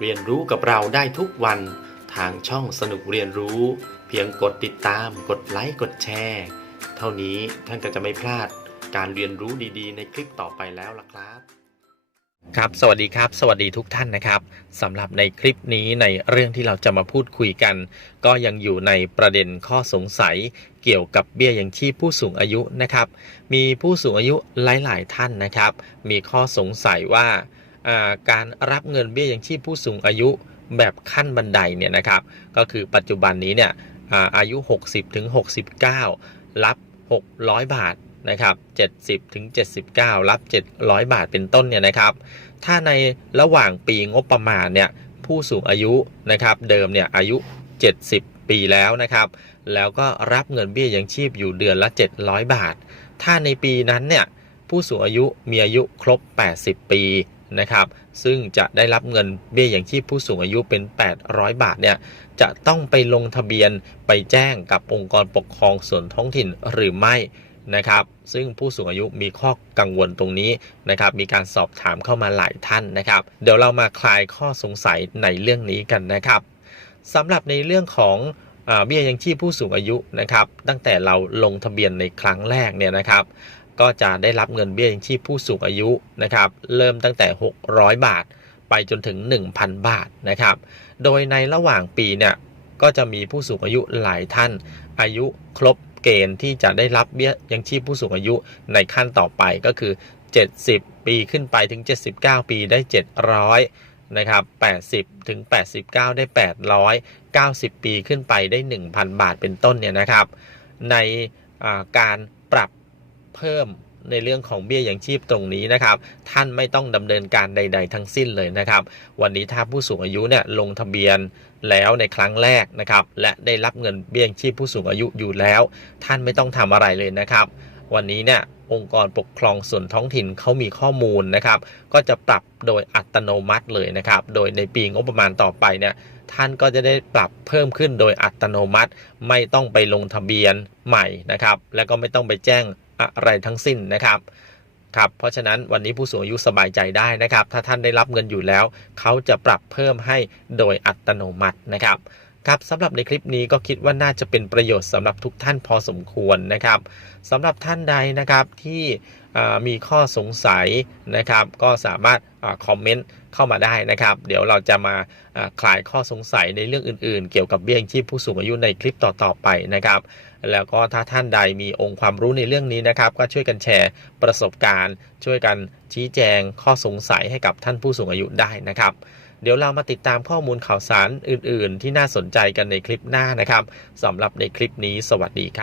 เรียนรู้กับเราได้ทุกวันทางช่องสนุกเรียนรู้ เพียงกดติดตาม กดไลค์กดแชร์ เท่านี้ท่านก็จะไม่พลาดการเรียนรู้ดีๆ ในคลิปต่อไปแล้วล่ะครับครับ สวัสดีครับ สวัสดีทุกท่านนะครับสำหรับในคลิปนี้ในเรื่องที่เราจะมาพูดคุยกัน ก็ยังอยู่ในประเด็นข้อสงสัยเกี่ยวกับเบี้ยยังชีพผู้สูงอายุนะครับ มีผู้สูงอายุหลาย ๆ ท่านนะครับ มีข้อสงสัยว่าอ่า การรับเงินเบี้ยยังชีพผู้สูงอายุแบบขั้นบันไดเนี่ยนะครับ ก็คือปัจจุบันนี้เนี่ยอายุ 60ถึง69 รับ 600 บาทนะครับ70ถึง79 รับ 700 บาทเป็นต้นเนี่ยนะครับ ถ้าในระหว่างปีงบประมาณเนี่ยผู้สูงอายุนะครับเดิมเนี่ยอายุ 70 ปีแล้วนะครับ แล้วก็รับเงินเบี้ยยังชีพอยู่เดือนละ 700 บาท ถ้าในปีนั้นเนี่ยผู้สูงอายุมีอายุครบ 80 ปี นะครับซึ่งจะได้รับเงินเบี้ยอยังชีพผู้สูงอายุเป็น 800 บาทเนี่ยจะต้องไปลงทะเบียนไปแจ้งกับองค์กรปกครองส่วนท้องถิ่นหรือไม่นะครับซึ่งผู้สูงอายุมีข้อกังวลตรงนี้นะครับมีการสอบถามเข้ามาหลายท่านนะครับ เดี๋ยวเรามาคลายข้อสงสัยในเรื่องนี้กันนะครับสำหรับในเรื่องของเบี้ยยังชีพผู้สูงอายุนะครับ ตั้งแต่เราลงทะเบียนในครั้งแรกเนี่ยนะครับ ก็จะได้รับเงินเบี้ยยังชีพผู้สูงอายุนะครับ เริ่มตั้งแต่ 600 บาท ไปจนถึง 1,000 บาทนะครับ โดยในระหว่างปีเนี่ยก็จะมีผู้สูงอายุหลายท่าน อายุครบเกณฑ์ที่จะได้รับเบี้ยยังชีพผู้สูงอายุในขั้นต่อไปก็คือ 70 ปีขึ้นไปถึง 79 ปีได้ 700นะครับ80 ถึง 89 ได้ 800 90 ปีขึ้นไปได้ 1,000 บาทเป็นต้นเนี่ยนะครับ ในการปรับ เพิ่มในเรื่องของเบี้ยยังชีพตรงนี้นะครับ ท่านไม่ต้องดำเนินการใด ๆ ทั้งสิ้นเลยนะครับ วันนี้ถ้าผู้สูงอายุเนี่ยลงทะเบียนแล้วในครั้งแรกนะครับ และได้รับเงินเบี้ยยังชีพผู้สูงอายุอยู่แล้ว ท่านไม่ต้องทำอะไรเลยนะครับ วันนี้เนี่ยองค์กรปกครองส่วนท้องถิ่นเขามีข้อมูลนะครับ ก็จะปรับโดยอัตโนมัติเลยนะครับ โดยในปีงบประมาณต่อไปเนี่ยท่านก็จะได้ปรับเพิ่มขึ้นโดยอัตโนมัติ ไม่ต้องไปลงทะเบียนใหม่นะครับ แล้วก็ไม่ต้องไปแจ้ง อะไรทั้งสิ้นนะครับครับเพราะฉะนั้นวันนี้ผู้สูงอายุสบายใจได้นะครับ ถ้าท่านได้รับเงินอยู่แล้ว เขาจะปรับเพิ่มให้โดยอัตโนมัตินะครับ ครับสำหรับในคลิปนี้ก็คิดว่าน่าจะเป็นประโยชน์สำหรับทุกท่านพอสมควรนะครับสำหรับท่านใดนะครับที่มีข้อสงสัยนะครับ ก็สามารถอคอมเมนต์เข้ามาได้นะครับ เดี๋ยวเราจะมาอ่าคลายข้อสงสัยในเรื่องอื่นๆ เกี่ยวกับเบี้ยยังชีพผู้สูงอายุในคลิปต่อๆไปนะครับ แล้วก็ถ้าท่านใดมีองค์ความรู้ในเรื่องนี้นะครับ ก็ช่วยกันแชร์ประสบการณ์ ช่วยกันชี้แจงข้อสงสัยให้กับท่านผู้สูงอายุได้นะครับ เดี๋ยวเรามาติดตามข้อมูลข่าวสารอื่น ๆ ที่น่าสนใจกันในคลิปหน้านะครับสำหรับในคลิปนี้สวัสดีครับ